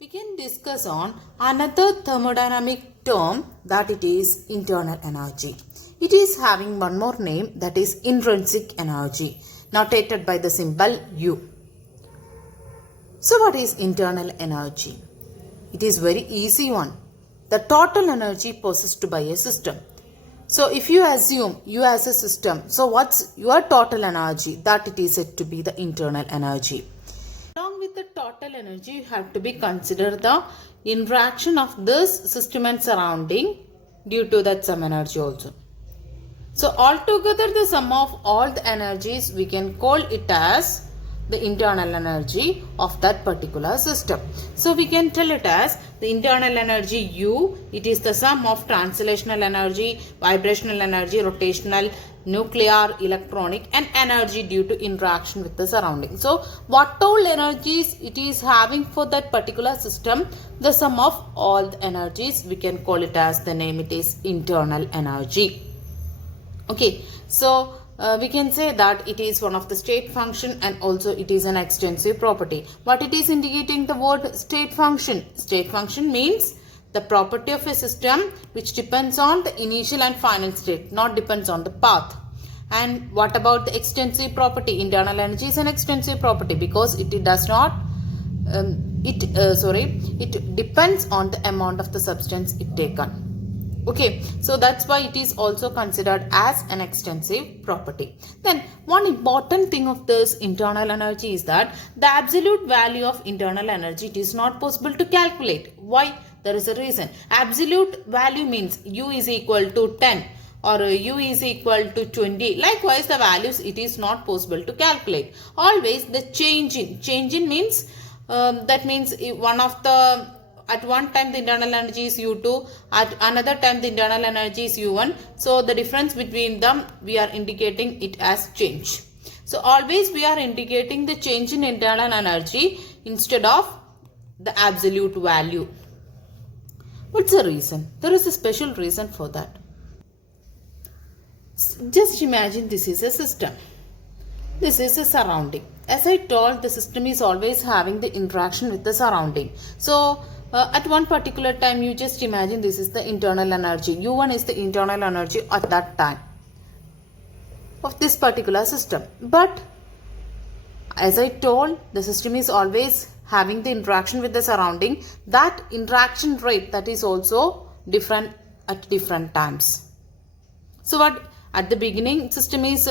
We can discuss on another thermodynamic term that it is internal energy. It is having one more name, that is intrinsic energy, notated by the symbol U. So what is internal energy? It is very easy one. The total energy possessed by a system. So if you assume you as a system, so what's your total energy? That it is said to be the internal energy. Along with the total energy, you have to be consider the interaction of this system and surrounding due to that some energy also. So altogether the sum of all the energies, we can call it as the internal energy of that particular system. So we can tell it as the internal energy U. It is the sum of translational energy, vibrational energy, rotational, nuclear, electronic and energy due to interaction with the surrounding. So what all energies it is having for that particular system, the sum of all the energies, we can call it as the name, it is internal energy. Okay, so we can say that it is one of the state function and also it is an extensive property. What it is indicating the word state function? State function means the property of a system which depends on the initial and final state, not depends on the path. And what about the extensive property? Internal energy is an extensive property because it does not, it depends on the amount of the substance it taken. Okay, so that's why it is also considered as an extensive property. Then one important thing of this internal energy is that the absolute value of internal energy, it is not possible to calculate. Why? There is a reason. Absolute value means U is equal to 10 or U is equal to 20. Likewise, the values it is not possible to calculate. Always the change in means that means one of the at one time the internal energy is U2, at another time the internal energy is U1. So the difference between them, we are indicating it as change. So always we are indicating the change in internal energy instead of the absolute value. What's the reason? There is a special reason for that. Just imagine this is a system. This is a surrounding. As I told, the system is always having the interaction with the surrounding. So at one particular time, you just imagine this is the internal energy. U1 is the internal energy at that time of this particular system. But as I told, the system is always having the interaction with the surrounding. That interaction rate, that is also different at different times. So what? At the beginning, system is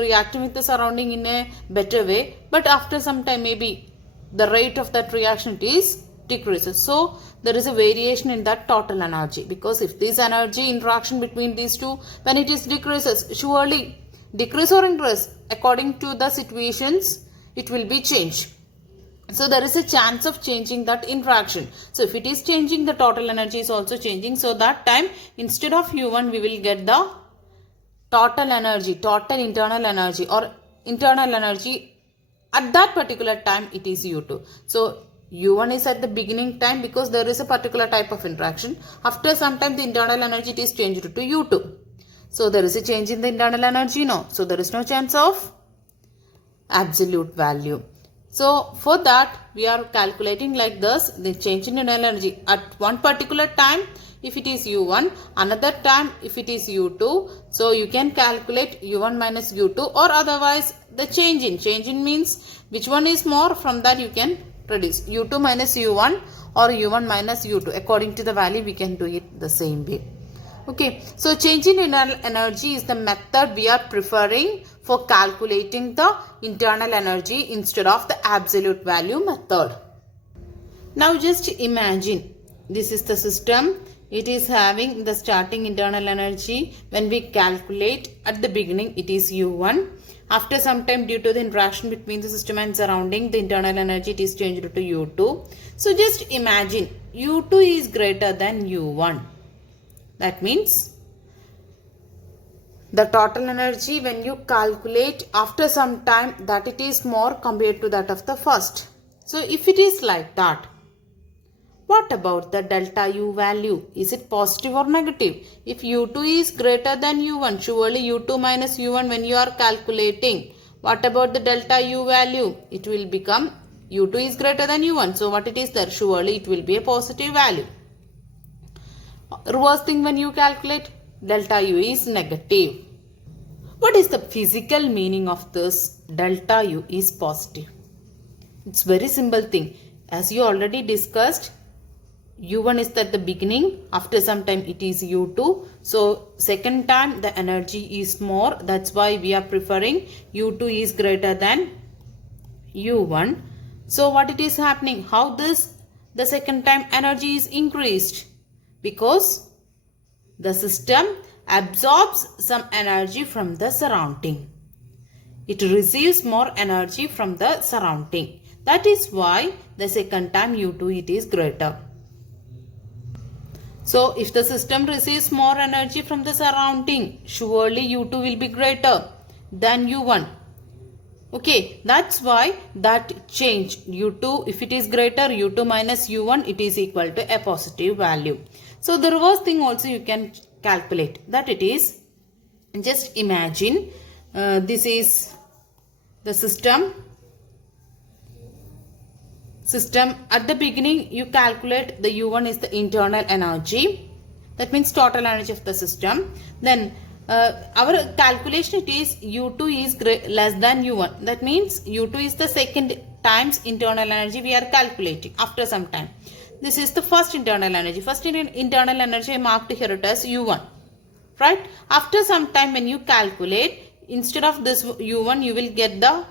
reacting with the surrounding in a better way. But after some time, maybe the rate of that reaction is decreases. So there is a variation in that total energy, because if this energy interaction between these two, when it is decreases, surely decrease or increase according to the situations, it will be changed. So there is a chance of changing that interaction. So if it is changing, the total energy is also changing. So that time, instead of U1, we will get the total energy, total internal energy or internal energy at that particular time, it is U2. So U1 is at the beginning time because there is a particular type of interaction. After some time, the internal energy it is changed to U2. So there is a change in the internal energy, no. So there is no chance of absolute value. So for that, we are calculating like this, the change in internal energy at one particular time if it is U1, another time if it is U2. So you can calculate U1 minus U2, or otherwise the change in means which one is more, from that you can reduce U2 minus U1 or U1 minus U2. According to the value, we can do it the same way. Okay, so change in internal energy is the method we are preferring for calculating the internal energy instead of the absolute value method. Now just imagine this is the system. It is having the starting internal energy. When we calculate at the beginning, it is U1. After some time, due to the interaction between the system and surrounding, the internal energy it is changed to U2. So just imagine U2 is greater than U1. That means the total energy when you calculate after some time, that it is more compared to that of the first. So if it is like that, what about the delta U value? Is it positive or negative? If U2 is greater than U1, surely U2 minus U1 when you are calculating, what about the delta U value? It will become u2 is greater than u1. So what it is there? Surely it will be a positive value. Reverse thing, when you calculate, delta u is negative. What is the physical meaning of this? Delta u is positive. It's very simple thing. As you already discussed, u1 is at the beginning, after some time it is u2. So second time the energy is more, that's why we are preferring u2 is greater than u1. So what it is happening? How this the second time energy is increased? Because the system absorbs some energy from the surrounding. It receives more energy from the surrounding. That is why the second time u2 it is greater. So if the system receives more energy from the surrounding, surely u2 will be greater than u1. Okay, that's why that change u2, if it is greater, u2 minus u1, it is equal to a positive value. So the reverse thing also you can calculate, that it is, just imagine this is the system at the beginning. You calculate the u1 is the internal energy, that means total energy of the system. Then our calculation, it is u2 is less than u1, that means u2 is the second times internal energy we are calculating after some time. This is the first internal energy. First internal energy I marked here it as u1, right? After some time when you calculate, instead of this u1 you will get the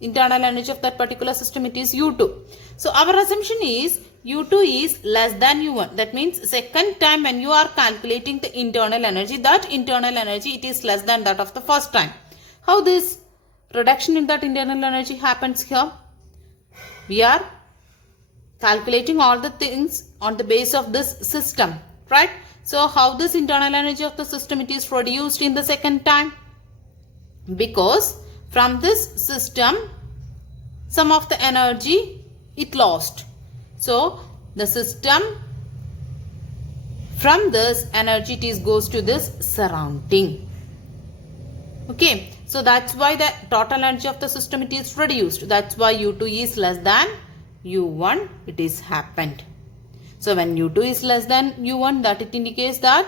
internal energy of that particular system, it is u2. So our assumption is u2 is less than u1. That means second time when you are calculating the internal energy, that internal energy it is less than that of the first time. How this reduction in that internal energy happens here? We are calculating all the things on the base of this system, right? So how this internal energy of the system it is reduced in the second time? Because from this system some of the energy it lost. So the system, from this energy it is goes to this surrounding. Okay, so that's why the total energy of the system it is reduced. That's why u2 is less than u1 it is happened. So when u2 is less than u1, that it indicates that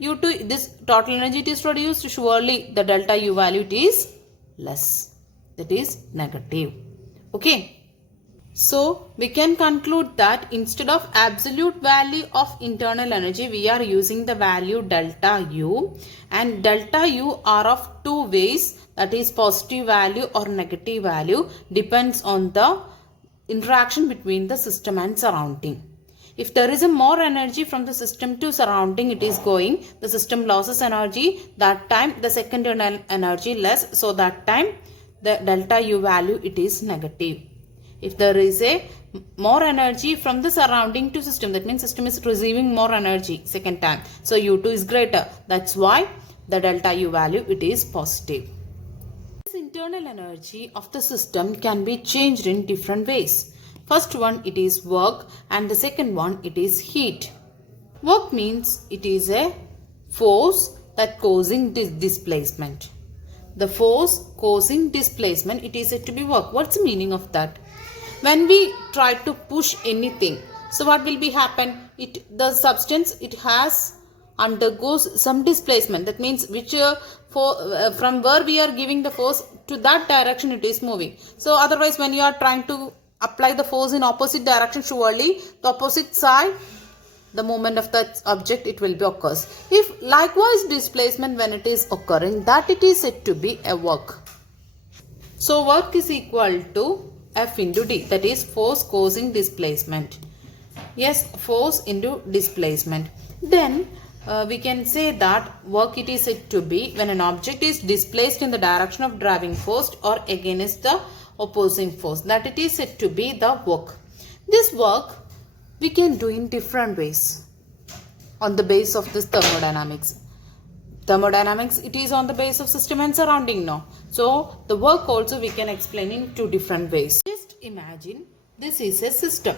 u2, this total energy it is reduced, surely the delta u value it is less, that is negative. Okay, so we can conclude that instead of absolute value of internal energy, we are using the value delta u, and delta u are of two ways, that is positive value or negative value, depends on the interaction between the system and surrounding. If there is a more energy from the system to surrounding it is going, the system loses energy, that time the second energy less, so that time the delta u value it is negative. If there is a more energy from the surrounding to system, that means system is receiving more energy second time, so u2 is greater, that's why the delta u value it is positive. This internal energy of the system can be changed in different ways. First one it is work, and the second one it is heat. Work means it is a force that causing displacement. The force causing displacement, it is said to be work. What's the meaning of that? When we try to push anything, so what will be happen? The substance it has undergoes some displacement. That means from where we are giving the force to that direction it is moving. So otherwise when you are trying to apply the force in opposite direction, surely the opposite side the movement of that object it will be occurs. If likewise displacement when it is occurring, that it is said to be a work. So work is equal to F into D, that is force causing displacement. Yes, force into displacement. Then we can say that work it is said to be when an object is displaced in the direction of driving force or against the opposing force, that it is said to be the work. This work we can do in different ways on the base of this thermodynamics. Thermodynamics it is on the base of system and surrounding now. So the work also we can explain in two different ways. Just imagine this is a system.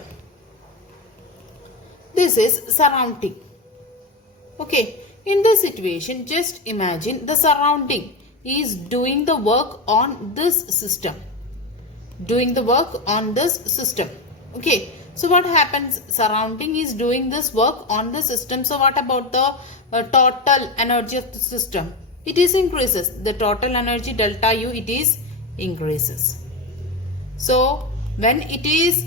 This is surrounding. Okay, in this situation just imagine the surrounding is doing the work on this system. doing the work on this system. Okay, so what happens? Surrounding is doing this work on the system. So what about the total energy of the system? It is increases. The total energy delta U, it is increases. So when it is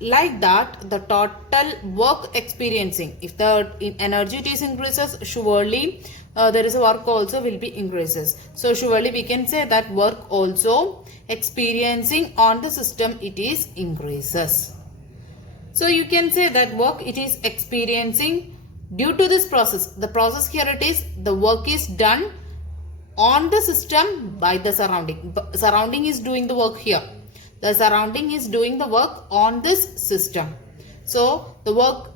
like that, the total work experiencing, if the energy it is increases, surely there is a work also will be increases. So surely we can say that work also experiencing on the system, it is increases. So you can say that work it is experiencing due to this process. The process here it is, the work is done on the system by the surrounding. Surrounding is doing the work here. The surrounding is doing the work on this system. So the work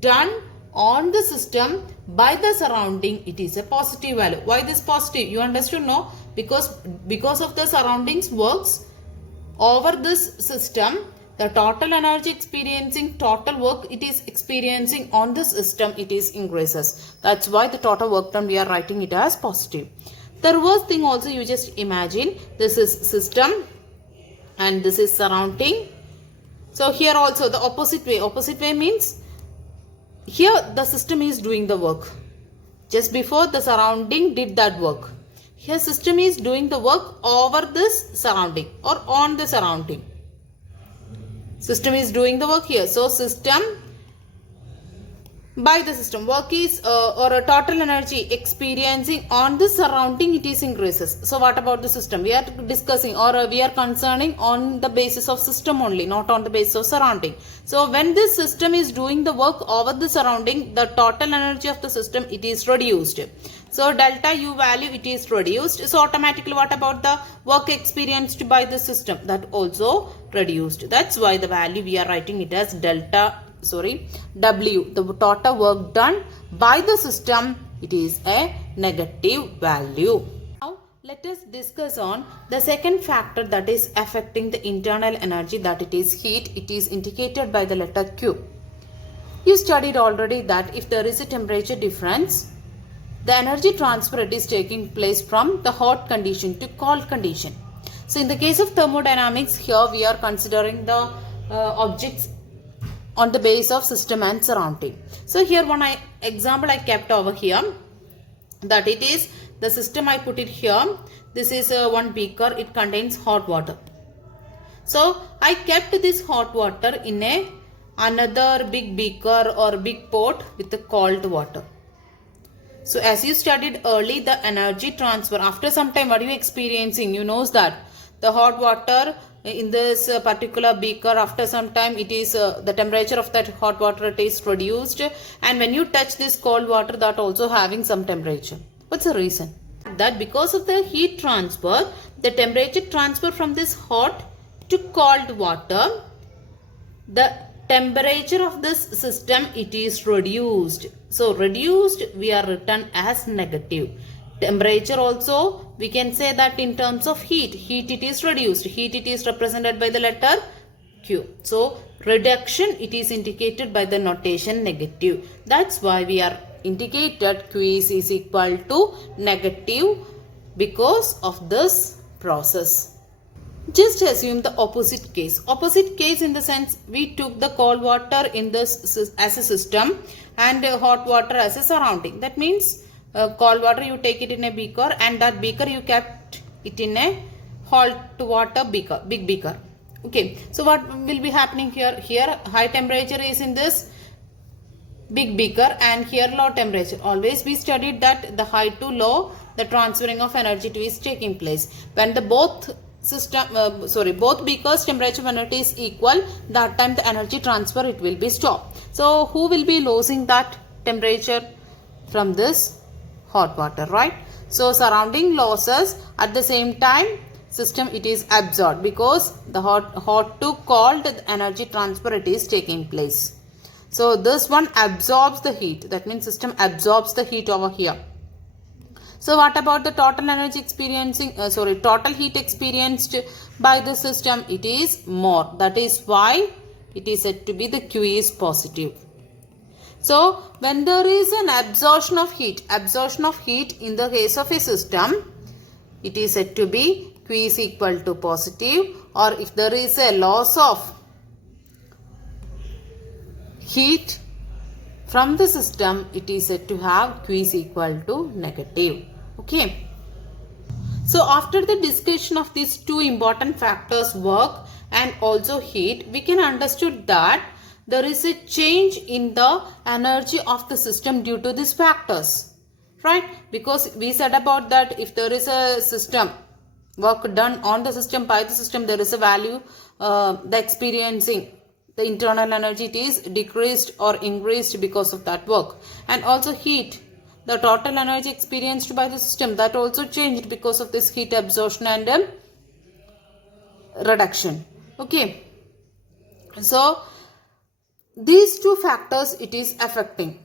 done on the system by the surrounding, it is a positive value. Why this positive? You understood, no? Because of the surroundings works over this system, the total energy experiencing, total work it is experiencing on this system, it is increases. That's why the total work done we are writing it as positive. The reverse thing also, you just imagine this is system and this is surrounding. So here also the opposite way. Opposite way means here the system is doing the work. Just before the surrounding did that work. Here system is doing the work over this surrounding or on the surrounding. System is doing the work here. So system by the system, work is or a total energy experiencing on the surrounding, it is increases. So what about the system? We are discussing or we are concerning on the basis of system only, not on the basis of surrounding. So when this system is doing the work over the surrounding, the total energy of the system, it is reduced. So delta U value, it is reduced. So automatically what about the work experienced by the system? That also reduced. That's why the value we are writing it as W, the total work done by the system, it is a negative value. Now let us discuss on the second factor that is affecting the internal energy, that it is heat. It is indicated by the letter Q. You studied already that if there is a temperature difference, the energy transfer it is taking place from the hot condition to cold condition. So in the case of thermodynamics, here we are considering the objects on the base of system and surrounding. So here one example I kept over here, that it is the system I put it here. This is one beaker, it contains hot water. So I kept this hot water in another big beaker or big pot with the cold water. So as you studied early, the energy transfer, after some time what are you experiencing? You know that the hot water in this particular beaker, after some time it is the temperature of that hot water it is reduced, and when you touch this cold water, that also having some temperature. What's the reason? That because of the heat transfer, the temperature transfer from this hot to cold water, the temperature of this system, it is reduced. So reduced we are written as negative. Temperature also we can say that in terms of heat it is reduced. Heat it is represented by the letter Q. So reduction it is indicated by the notation negative. That's why we are indicated Q is equal to negative because of this process. Just assume the opposite case. Opposite case in the sense we took the cold water in this as a system and hot water as a surrounding. That means cold water you take it in a beaker, and that beaker you kept it in a hot water beaker, big beaker. Okay, so what will be happening here? Here high temperature is in this big beaker and here low temperature. Always we studied that the high to low, the transferring of energy to is taking place. When the both beakers temperature when it is equal, that time the energy transfer it will be stopped. So who will be losing that temperature? From this hot water, right? So surrounding losses, at the same time system it is absorbed because the hot to cold energy transfer it is taking place. So this one absorbs the heat, that means system absorbs the heat over here. So what about the total energy experiencing, total heat experienced by the system? It is more. That is why it is said to be the Q is positive. So when there is an absorption of heat in the case of a system, it is said to be Q is equal to positive, or if there is a loss of heat from the system, it is said to have Q is equal to negative. Okay. So after the discussion of these two important factors, work and also heat, we can understood that there is a change in the energy of the system due to these factors, right? Because we said about that if there is a system, work done on the system by the system, there is a value, the experiencing the internal energy, it is decreased or increased because of that work. And also heat, the total energy experienced by the system, that also changed because of this heat absorption and reduction. Okay. So these two factors it is affecting.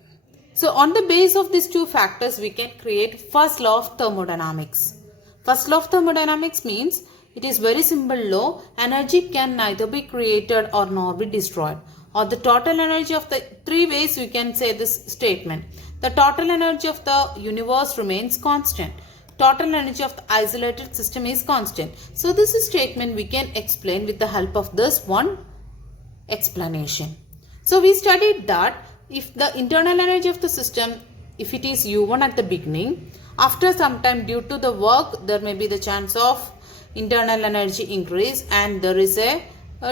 So on the base of these two factors, we can create first law of thermodynamics. First law of thermodynamics means it is very simple law. Energy can neither be created or nor be destroyed. Or the total energy of the three ways we can say this statement. The total energy of the universe remains constant. Total energy of the isolated system is constant. So this statement we can explain with the help of this one explanation. So we studied that if the internal energy of the system, if it is U1 at the beginning, after some time due to the work, there may be the chance of internal energy increase and there is a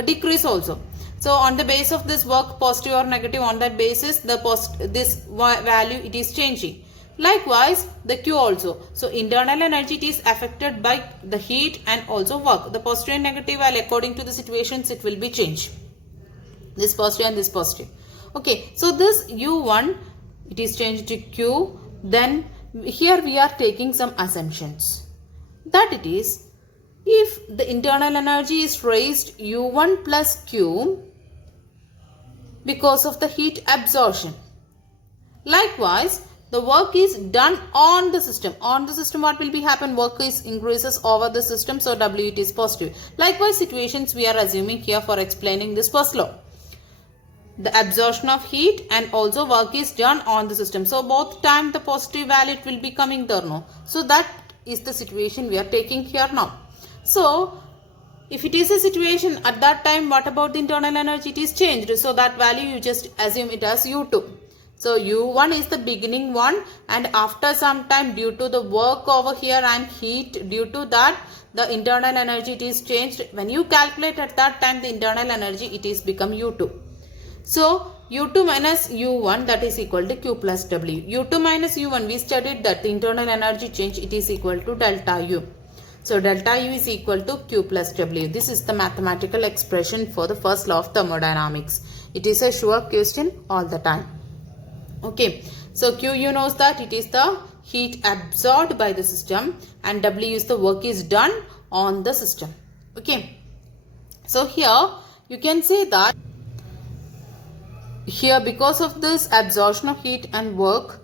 decrease also. So on the base of this work, positive or negative, on that basis this value it is changing. Likewise the Q also. So internal energy it is affected by the heat and also work. The positive and negative value according to the situations it will be changed. This positive and this positive. Okay, so this U1 it is changed to Q. Then here we are taking some assumptions that it is if the internal energy is raised U1 plus Q because of the heat absorption. Likewise, the work is done on the system. On the system what will be happen? Work is increases over the system, so W it is positive. Likewise situations we are assuming here for explaining this first law. The absorption of heat and also work is done on the system. So both time the positive value it will be coming there now. So that is the situation we are taking here now. So if it is a situation at that time, what about the internal energy? It is changed. So that value you just assume it as U2. So U1 is the beginning one, and after some time due to the work over here and heat, due to that the internal energy it is changed. When you calculate at that time the internal energy it is become U2. So U2 minus U1 that is equal to Q plus W. U2 minus U1 we studied that the internal energy change it is equal to delta U. So delta U is equal to Q plus W. This is the mathematical expression for the first law of thermodynamics. It is a sure question all the time. Okay. So Q you knows that it is the heat absorbed by the system and W is the work is done on the system. Okay. So here you can say that here because of this absorption of heat and work,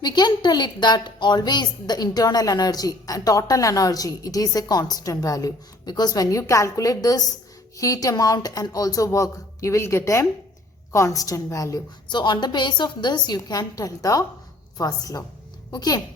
we can tell it that always the internal energy and total energy it is a constant value, because when you calculate this heat amount and also work you will get a constant value. So on the base of this you can tell the first law. Okay.